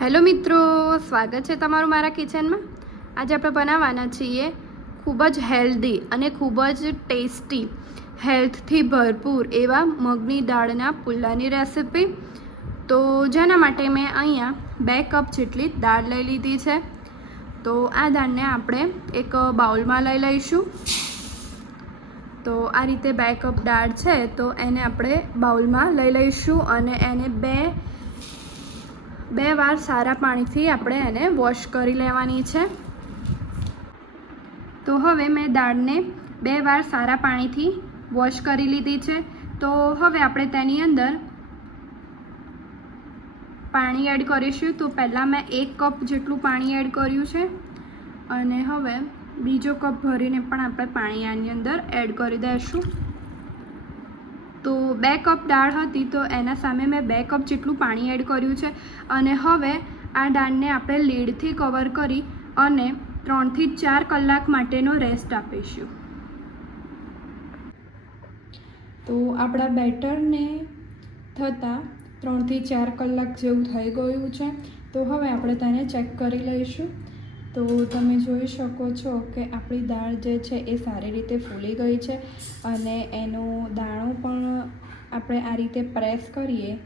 Hello મિત્રો, સ્વાગત છે તમારું મારા કિચનમાં। આજે આપણે બનાવવાના છીએ ખૂબ જ હેલ્ધી અને ખૂબ જ ટેસ્ટી, હેલ્થથી ભરપૂર એવા મગની દાળના પુલાવની રેસિપી। તો જેના માટે મેં અહીંયા 2 કપ જેટલી દાળ લઈ લીધી છે। તો આ દાળને આપણે એક બાઉલમાં લઈ લઈશું। તો આ રીતે 2 કપ દાળ છે તો એને આપણે બાઉલમાં લઈ લઈશું અને એને બે વાર સારા પાણીથી આપણે એને વોશ કરી લેવાની છે। તો હવે મેં દાળને 2 વાર સારા પાણીથી વોશ કરી લીધી છે। તો હવે આપણે તેની અંદર પાણી એડ કરીશું। તો પહેલાં મેં 1 કપ જેટલું પાણી એડ કર્યું છે અને હવે બીજો કપ ભરીને પણ આપણે પાણી આની અંદર એડ કરી દઈશું। તો 2 કપ દાળ હતી તો એના સામે મેં 2 કપ જેટલું પાણી એડ કર્યું છે અને હવે આ દાળને આપણે લીડથી કવર કરી અને 3 થી 4 કલાક માટેનો રેસ્ટ આપીશું। તો આપણા બેટરને થતાં 3 થી 4 કલાક જેવું થઈ ગયું છે। તો હવે આપણે તેને ચેક કરી લઈશું। તો તમે જોઈ શકો છો કે આપણી દાળ જે છે એ સારી રીતે ફૂલી ગઈ છે અને એનો દાણો પણ આપણે આ રીતે પ્રેસ કરીએ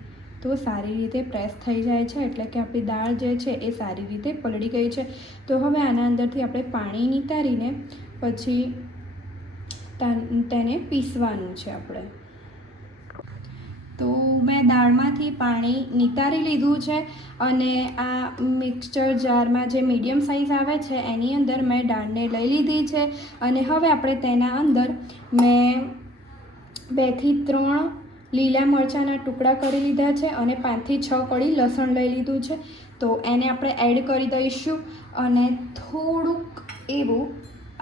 તો સારી રીતે પ્રેસ થઈ જાય છે, એટલે કે આપણી દાળ જે છે એ સારી રીતે પલળી ગઈ છે। તો હવે આના અંદરથી આપણે પાણી નિતારીને પછી તેને પીસવાનું છે આપણે। તો મેં દાળમાંથી પાણી નિતારી લીધું છે અને આ મિક્સચર જારમાં જે મીડિયમ સાઇઝ આવે છે એની અંદર મેં દાળને લઈ લીધી છે અને હવે આપણે તેના અંદર મેં 2 થી 3 લીલા મરચાંના ટુકડા કરી લીધા છે અને 5 થી 6 કળી લસણ લઈ લીધું છે। તો એને આપણે એડ કરી દઈશું અને થોડુંક એવું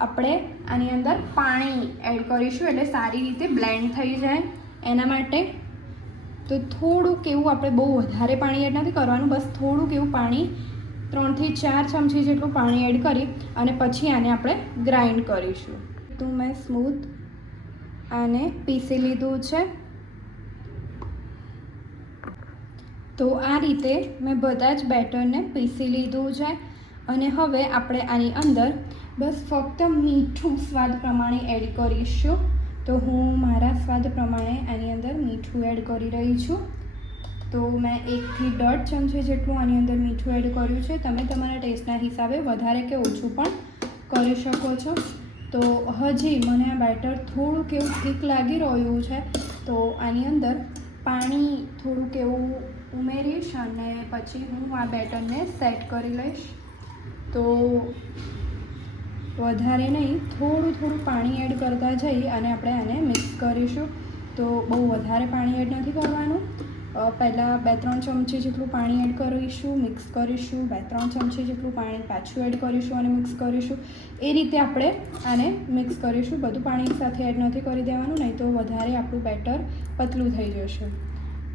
આપણે આની અંદર પાણી એડ કરીશું, એટલે સારી રીતે બ્લેન્ડ થઈ જાય એના માટે। તો થોડુંક એવું, આપણે બહુ વધારે પાણી એડ નથી કરવાનું, બસ થોડુંક એવું પાણી 3 થી 4 ચમચી જેટલું પાણી એડ કરી અને પછી આને આપણે ગ્રાઇન્ડ કરીશું। તો મેં સ્મૂથ આને પીસી લીધું છે। તો આ રીતે મેં બધા જ બેટરને પીસી લીધું છે અને હવે આપણે આની અંદર બસ ફક્ત મીઠું સ્વાદ પ્રમાણે એડ કરીશું। તો હું મારા સ્વાદ પ્રમાણે આની અંદર મીઠું એડ કરી રહી છું। તો મેં 1 થી 1.5 ચમચી જેટલું આની અંદર મીઠું એડ કર્યું છે। તમે તમારા ટેસ્ટના હિસાબે વધારે કે ઓછું પણ કરી શકો છો। તો હજી મને આ બેટર થોડુંક એવું ઠીક લાગી રહ્યું છે તો આની અંદર પાણી થોડુંક એવું ઉમેરીશ અને પછી હું આ બેટરને સેટ કરી લઈશ। તો વધારે નહીં, થોડું પાણી એડ કરતા જઈ અને આપણે આને મિક્સ કરીશું। તો બહુ વધારે પાણી એડ નથી કરવાનું, પહેલાં 2-3 ચમચી જેટલું પાણી એડ કરીશું, મિક્સ કરીશું, 2-3 ચમચી જેટલું પાણી પાછું એડ કરીશું અને મિક્સ કરીશું। એ રીતે આપણે આને મિક્સ કરીશું। બધું પાણી સાથે એડ નથી કરી દેવાનું, નહીં તો વધારે આપણું બેટર પતલું થઈ જશે।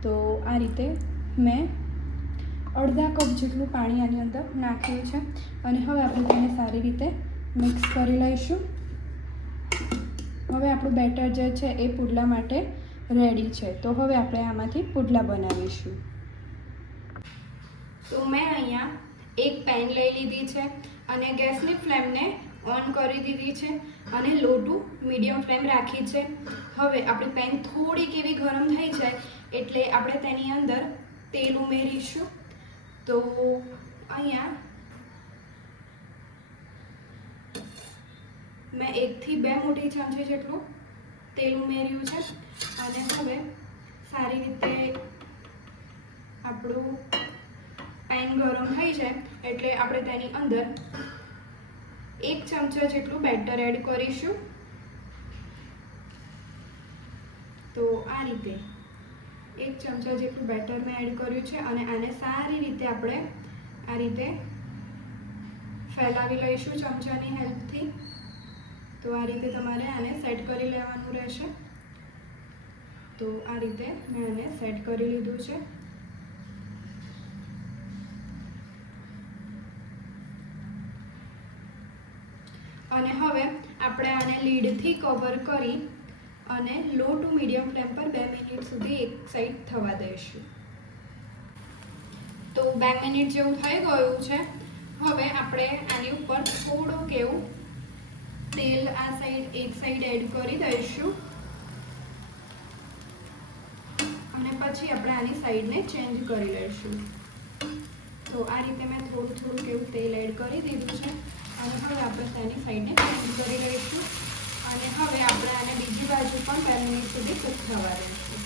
તો આ રીતે મેં અડધા કપ જેટલું પાણી આની અંદર નાખ્યું છે અને હવે આપણે તેને સારી રીતે મિક્સ કરી લઈશું। હવે આપણું બેટર જે છે એ પુડલા માટે રેડી છે। તો હવે આપણે આમાંથી પુડલા બનાવીશું। તો મેં અહીંયા એક પેન લઈ લીધી છે અને ગેસની ફ્લેમને ઓન કરી દીધી છે અને લો ટુ મીડિયમ ફ્લેમ રાખી છે। હવે આપણી પેન થોડીક એવી ગરમ થઈ જાય એટલે આપણે તેની અંદર તેલ ઉમેરીશું। તો અહીંયા મેં 1 થી 2 મોટી ચમચી જેટલું તેલ ઉમેર્યું છે અને હવે સારી રીતે આપણું પેન ગરમ થઈ જાય એટલે આપણે તેની અંદર 1 ચમચા જેટલું બેટર એડ કરીશું। તો આ રીતે 1 ચમચા જેટલું બેટર મેં એડ કર્યું છે અને આને સારી રીતે આપણે આ રીતે ફેલાવી લઈશું ચમચાની હેલ્પથી। તો આ રીતે તમારે આને સેટ કરી લેવાનું રહેશે। તો આ રીતે મેં આને સેટ કરી લીધું છે। અને હવે આપણે આને લીડથી કવર કરી અને લો ટુ મીડિયમ ફ્લેમ પર 2 મિનિટ સુધી એક સાઈડ થવા દઈશું। તો 2 મિનિટ જેવું થઈ ગયું છે. હવે આપણે આની ઉપર થોડુંક એવું તેલ આ સાઈડ એક સાઈડ એડ કરી દઈશું અને પછી આપણે આની સાઈડને ચેન્જ કરી લઈશું. તો આ રીતે મેં થોડુંક એવું તેલ એડ કરી દીધું છે અને હવે આપણે તેની સાઈડને ચેન્જ કરી લઈશું અને હવે આપણે આને બીજી બાજુ પણ 2 મિનિટ સુધી કૂક થવા દઈશું.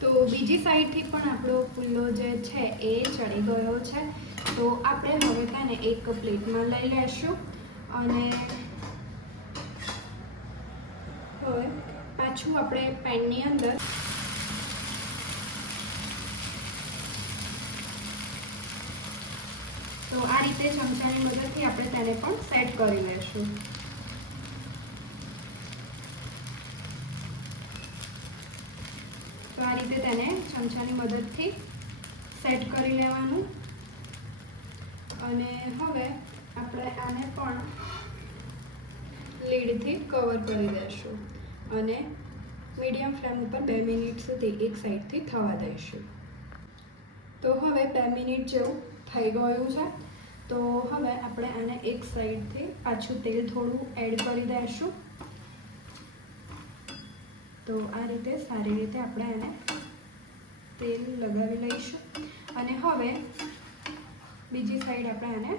તો બીજી સાઈડથી પણ આપણો પુલ્લો જે છે એ ચડી ગયો છે. તો આપણે હવે તેને એક પ્લેટમાં લઈ લઈશું અને હવે પાછું આપણે પેનની અંદર તો આ રીતે ચમચાની મદદથી આપણે તેને પણ સેટ કરી લઈશું. તો આ રીતે તેને ચમચાની મદદથી સેટ કરી લેવાનું અને હવે આપણે આને પણ લીડથી કવર કરી દઈશું અને મીડિયમ ફ્લેમ ઉપર 2 મિનિટ સુધી એક સાઈડથી થવા દઈશું. તો હવે 2 મિનિટ જેવું થઈ ગયું છે. તો હવે આપણે આને એક સાઈડથી પાછું તેલ થોડું એડ કરી દઈશું. તો આ રીતે સારી રીતે આપણે આને તેલ લગાવી લઈશું અને હવે બીજી સાઈડ આપણે આને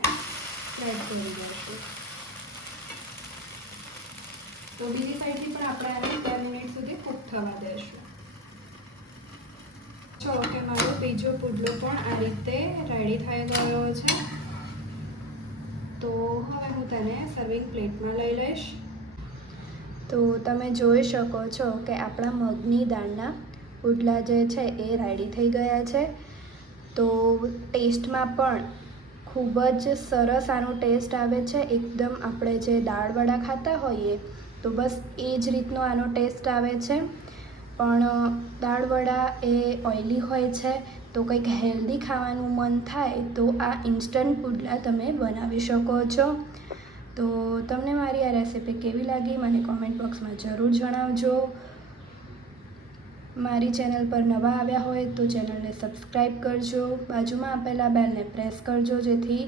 સ્પ્રેડ કરી દઈશું. તો બીજી સાઈડથી પણ આપણે આને 2 મિનિટ સુધી કૂક થવા દઈશું. જો કે મારો બીજો પુડલો પણ આ રીતે રેડી થઈ ગયો છે. તો હવે હું તેને સર્વિંગ પ્લેટમાં લઈ લઈશ. તો તમે જોઈ શકો છો કે આપણા મગની દાળના પુડલા જે છે એ રેડી થઈ ગયા છે. તો ટેસ્ટમાં પણ ખૂબ જ સરસ આનો ટેસ્ટ આવે છે. એકદમ આપણે જે દાળવડા ખાતા હોઈએ તો બસ એ જ રીતનો આનો ટેસ્ટ આવે છે. પણ દાળવડા એ ઓઇલી હોય છે તો કંઈક હેલ્ધી ખાવાનું મન થાય તો આ ઇન્સ્ટન્ટ પુડલા તમે બનાવી શકો છો. તો તમને મારી આ રેસિપી કેવી લાગી મને કોમેન્ટ બોક્સમાં જરૂર જણાવજો. મારી ચેનલ પર નવા આવ્યા હોય તો ચેનલને સબસ્ક્રાઈબ કરજો. બાજુમાં આપેલા બેલને પ્રેસ કરજો જેથી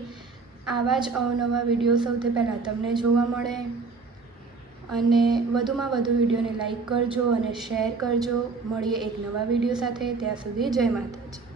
આવા જ અવનવા વિડીયો સૌથી પહેલાં તમને જોવા મળે. અને વધુમાં વધુ વિડીયોને લાઈક કરજો અને શેર કરજો. મળીએ એક નવા વિડીયો સાથે. ત્યાં સુધી જય માતાજી.